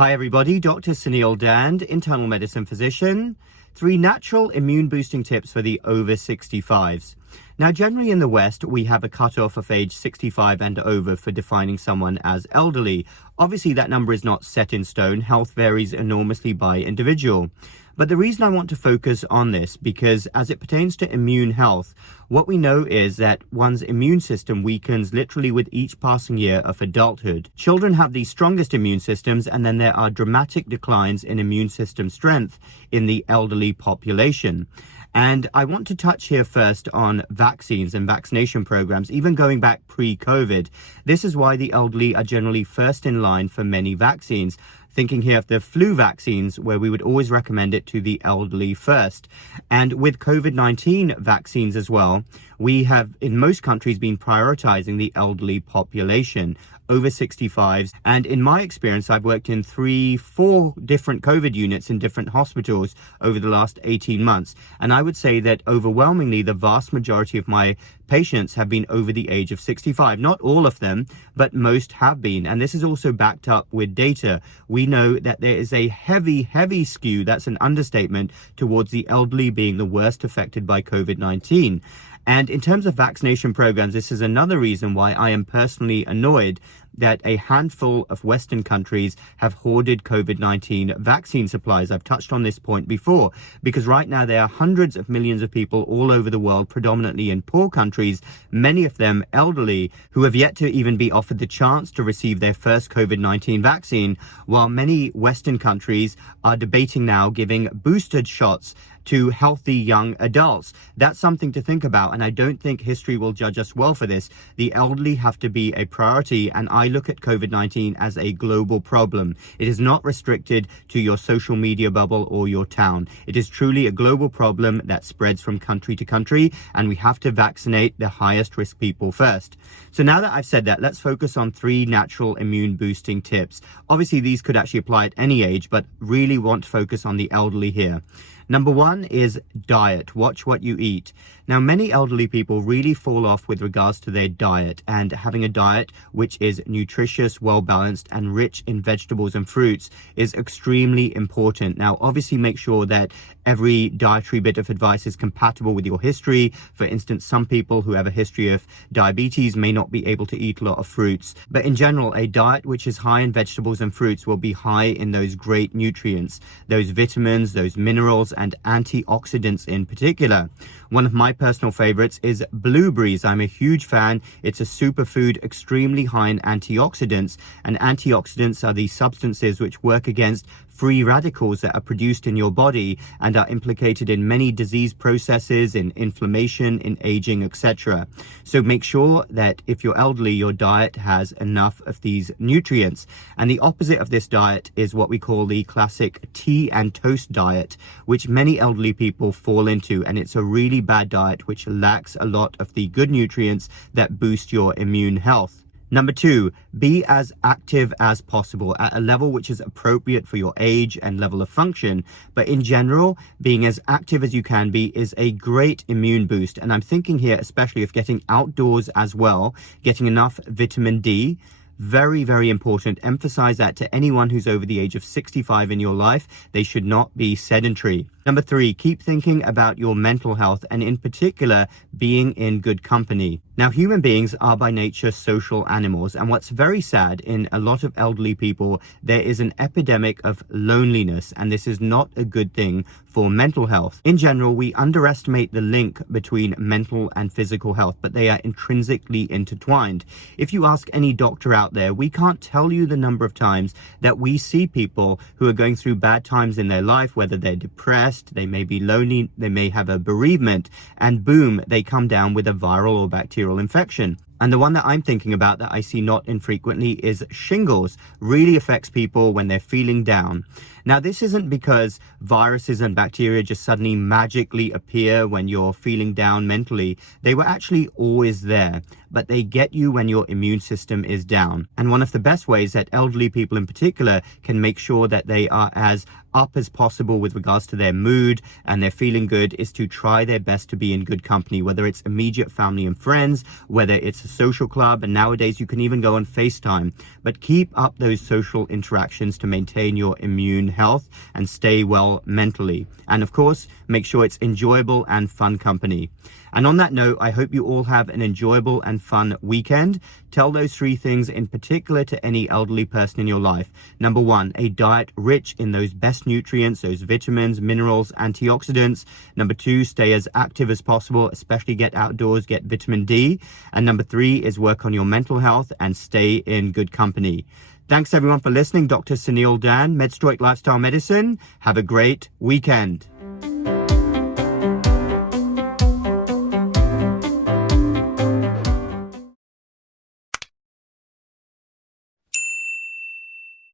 Hi everybody, Dr. Sunil Dand, internal medicine physician. 3 natural immune boosting tips for the over 65s. Now, generally in the West, we have a cutoff of age 65 and over for defining someone as elderly. Obviously, that number is not set in stone. Health varies enormously by individual. But the reason I want to focus on this, because as it pertains to immune health, what we know is that one's immune system weakens literally with each passing year of adulthood. Children have the strongest immune systems, and then there are dramatic declines in immune system strength in the elderly population. And I want to touch here first on vaccines and vaccination programs, even going back pre-COVID. This is why the elderly are generally first in line for many vaccines. Thinking here of the flu vaccines, where we would always recommend it to the elderly first. And with COVID-19 vaccines as well, we have in most countries been prioritizing the elderly population, over 65s. And in my experience, I've worked in 3-4 different COVID units in different hospitals over the last 18 months. And I would say that overwhelmingly, the vast majority of my patients have been over the age of 65. Not all of them, but most have been. And this is also backed up with data. We know that there is a heavy skew, that's an understatement, towards the elderly being the worst affected by COVID-19. And in terms of vaccination programs, this is another reason why I am personally annoyed that a handful of Western countries have hoarded COVID-19 vaccine supplies. I've touched on this point before, because right now there are hundreds of millions of people all over the world, predominantly in poor countries, many of them elderly, who have yet to even be offered the chance to receive their first COVID-19 vaccine, while many Western countries are debating now giving boosted shots to healthy young adults. That's something to think about, and I don't think history will judge us well for this. The elderly have to be a priority, and I look at COVID-19 as a global problem. It is not restricted to your social media bubble or your town. It is truly a global problem that spreads from country to country, and we have to vaccinate the highest risk people first. So now that I've said that, let's focus on 3 natural immune boosting tips. Obviously, these could actually apply at any age, but really want to focus on the elderly here. Number 1 is diet. Watch what you eat. Now, many elderly people really fall off with regards to their diet, and having a diet which is nutritious, well-balanced, and rich in vegetables and fruits is extremely important. Now, obviously, make sure that every dietary bit of advice is compatible with your history. For instance, some people who have a history of diabetes may not be able to eat a lot of fruits. But in general, a diet which is high in vegetables and fruits will be high in those great nutrients, those vitamins, those minerals, and antioxidants in particular. One of my personal favorites is blueberries. I'm a huge fan. It's a superfood, extremely high in antioxidants, and antioxidants are the substances which work against free radicals that are produced in your body and are implicated in many disease processes, in inflammation, in aging, etc. So make sure that if you're elderly, your diet has enough of these nutrients. And the opposite of this diet is what we call the classic tea and toast diet, which many elderly people fall into. And it's a really bad diet which lacks a lot of the good nutrients that boost your immune health. Number 2, be as active as possible at a level which is appropriate for your age and level of function. But in general, being as active as you can be is a great immune boost. And I'm thinking here especially of getting outdoors as well, getting enough vitamin D. Very important. Emphasize that to anyone who's over the age of 65 in your life. They should not be sedentary. Number 3, keep thinking about your mental health, and in particular, being in good company. Now, human beings are by nature social animals, and what's very sad in a lot of elderly people, there is an epidemic of loneliness, and this is not a good thing for mental health. In general, we underestimate the link between mental and physical health, but they are intrinsically intertwined. If you ask any doctor out there, we can't tell you the number of times that we see people who are going through bad times in their life, whether they're depressed, they may be lonely, they may have a bereavement, and boom, they come down with a viral or bacterial infection. And the one that I'm thinking about that I see not infrequently is shingles. Really affects people when they're feeling down. Now, this isn't because viruses and bacteria just suddenly magically appear when you're feeling down mentally. They were actually always there, but they get you when your immune system is down. And one of the best ways that elderly people in particular can make sure that they are as up as possible with regards to their mood and they're feeling good is to try their best to be in good company, whether it's immediate family and friends, whether it's a social club, and nowadays you can even go on FaceTime. But keep up those social interactions to maintain your immune health and stay well mentally. And of course, make sure it's enjoyable and fun company. And on that note, I hope you all have an enjoyable and fun weekend. Tell those 3 things in particular to any elderly person in your life. Number 1, a diet rich in those best nutrients, those vitamins, minerals, antioxidants. Number 2, stay as active as possible, especially get outdoors, get vitamin D. And number 3 is work on your mental health and stay in good company. Thanks everyone for listening. Dr. Sunil Dan, MedStoic Lifestyle Medicine. Have a great weekend.